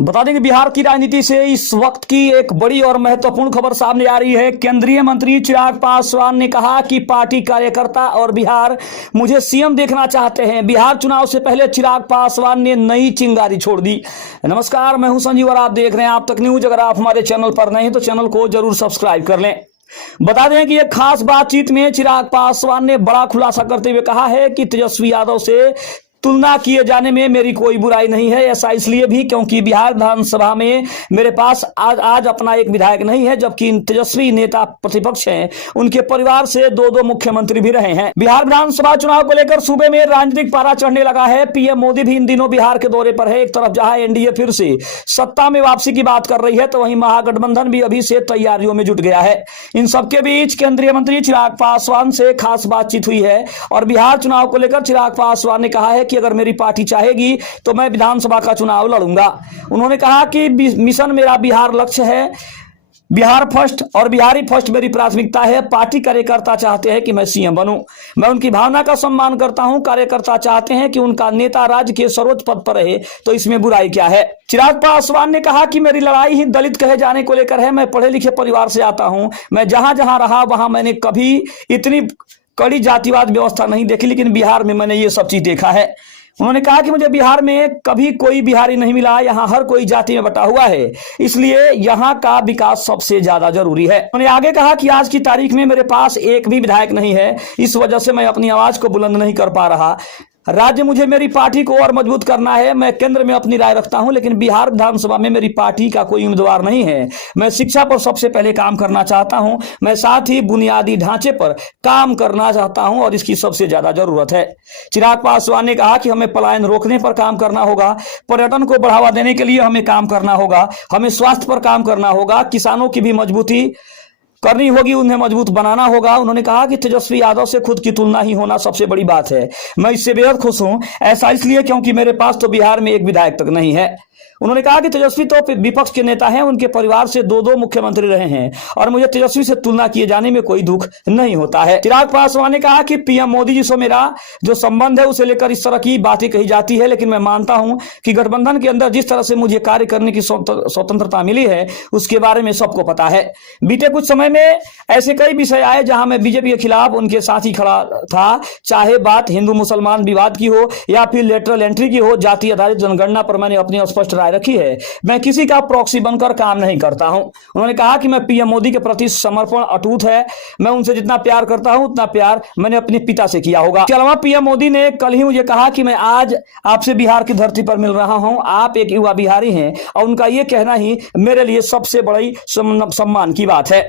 बता दें कि बिहार की राजनीति से इस वक्त की एक बड़ी और महत्वपूर्ण खबर सामने आ रही है। केंद्रीय मंत्री चिराग पासवान ने कहा कि पार्टी कार्यकर्ता और बिहार मुझे सीएम देखना चाहते हैं। बिहार चुनाव से पहले चिराग पासवान ने नई चिंगारी छोड़ दी। नमस्कार, मैं हूं संजीव और आप देख रहे हैं आप तक न्यूज। अगर आप हमारे चैनल पर नए हैं तो चैनल को जरूर सब्सक्राइब कर लें। बता दें कि एक खास बातचीत में चिराग पासवान ने बड़ा खुलासा करते हुए कहा है कि तेजस्वी यादव से तुलना किए जाने में मेरी कोई बुराई नहीं है। ऐसा इसलिए भी क्योंकि बिहार विधानसभा में मेरे पास आज अपना एक विधायक नहीं है, जबकि तेजस्वी नेता प्रतिपक्ष हैं। उनके परिवार से दो मुख्यमंत्री भी रहे हैं। बिहार विधानसभा चुनाव को लेकर सूबे में राजनीतिक पारा चढ़ने लगा है। पीएम मोदी भी इन दिनों बिहार के दौरे पर है। एक तरफ जहां एनडीए फिर से सत्ता में वापसी की बात कर रही है, तो वहीं महागठबंधन भी अभी से तैयारियों में जुट गया है। इन सबके बीच केंद्रीय मंत्री चिराग पासवान से खास बातचीत हुई है और बिहार चुनाव को लेकर चिराग पासवान ने कहा है कि अगर मेरी पार्टी चाहेगी तो मैं विधानसभा का चुनाव लड़ूंगा। उन्होंने कहा कि मिशन मेरा बिहार लक्ष्य है, बिहार फर्स्ट और बिहारी फर्स्ट मेरी प्राथमिकता है। पार्टी कार्यकर्ता चाहते हैं कि मैं सीएम बनूं, मैं उनकी भावना का सम्मान करता हूं। कार्यकर्ता चाहते हैं कि उनका नेता राज्य के सर्वोच्च पद पर रहे, तो इसमें बुराई क्या है। चिराग पासवान ने कहा कि मेरी लड़ाई ही दलित कहे जाने को लेकर है। मैं पढ़े लिखे परिवार से आता हूं। मैं जहां जहां रहा वहां मैंने कभी इतनी कड़ी जातिवाद व्यवस्था नहीं देखी, लेकिन बिहार में मैंने ये सब चीज देखा है। उन्होंने कहा कि मुझे बिहार में कभी कोई बिहारी नहीं मिला। यहाँ हर कोई जाति में बटा हुआ है, इसलिए यहाँ का विकास सबसे ज्यादा जरूरी है। उन्होंने आगे कहा कि आज की तारीख में मेरे पास एक भी विधायक नहीं है, इस वजह से मैं अपनी आवाज को बुलंद नहीं कर पा रहा। राज्य मुझे मेरी पार्टी को और मजबूत करना है। मैं केंद्र में अपनी राय रखता हूं, लेकिन बिहार विधानसभा में मेरी पार्टी का कोई उम्मीदवार नहीं है। मैं शिक्षा पर सबसे पहले काम करना चाहता हूं। मैं साथ ही बुनियादी ढांचे पर काम करना चाहता हूं और इसकी सबसे ज्यादा जरूरत है। चिराग पासवान ने कहा कि हमें पलायन रोकने पर काम करना होगा, पर्यटन को बढ़ावा देने के लिए हमें काम करना होगा, हमें स्वास्थ्य पर काम करना होगा, किसानों की भी मजबूती करनी होगी, उन्हें मजबूत बनाना होगा। उन्होंने कहा कि तेजस्वी यादव से खुद की तुलना ही होना सबसे बड़ी बात है। मैं इससे बेहद खुश हूं। ऐसा इसलिए क्योंकि मेरे पास तो बिहार में एक विधायक तक नहीं है। उन्होंने कहा कि तेजस्वी तो विपक्ष के नेता हैं, उनके परिवार से दो मुख्यमंत्री रहे हैं और मुझे तेजस्वी से तुलना किए जाने में कोई दुख नहीं होता है। चिराग पासवान ने कहा कि पीएम मोदी जी से मेरा जो संबंध है उसे लेकर इस तरह की बातें कही जाती है, लेकिन मैं मानता हूं कि गठबंधन के अंदर जिस तरह से मुझे कार्य करने की स्वतंत्रता मिली है उसके बारे में सबको पता है। बीते कुछ समय में ऐसे कई विषय आए जहां मैं बीजेपी के खिलाफ उनके साथ ही खड़ा था, चाहे बात हिंदू मुसलमान विवाद की हो या फिर लेटरल एंट्री की हो। जाति आधारित जनगणना पर मैंने अपनी स्पष्ट राय रखी है। मैं किसी का प्रॉक्सी बनकर काम नहीं करता हूं। उन्होंने कहा कि मैं पीएम मोदी के प्रति समर्पण अटूट है। मैं उनसे जितना प्यार करता हूं उतना प्यार मैंने अपने पिता से किया होगा। इसके अलावा पीएम मोदी ने कल ही मुझे कहा कि मैं आज आपसे बिहार की धरती पर मिल रहा हूं। आप एक युवा बिहारी हैं और उनका यह कहना ही मेरे लिए सबसे बड़ी सम्मान की बात है।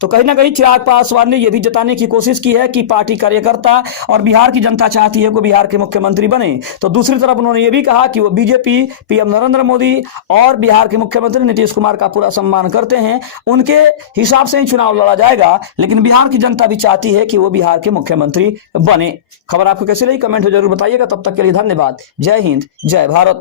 तो कहीं ना कहीं चिराग पासवान ने यह भी जताने की कोशिश की है कि पार्टी कार्यकर्ता और बिहार की जनता चाहती है कि बिहार के मुख्यमंत्री बने। तो दूसरी तरफ उन्होंने यह भी कहा कि वो बीजेपी, पीएम नरेंद्र मोदी और बिहार के मुख्यमंत्री नीतीश कुमार का पूरा सम्मान करते हैं। उनके हिसाब से ही चुनाव लड़ा जाएगा, लेकिन बिहार की जनता भी चाहती है कि वो बिहार के मुख्यमंत्री बने। खबर आपको कैसी लगी कमेंट में जरूर बताइएगा। तब तक के लिए धन्यवाद। जय हिंद, जय भारत।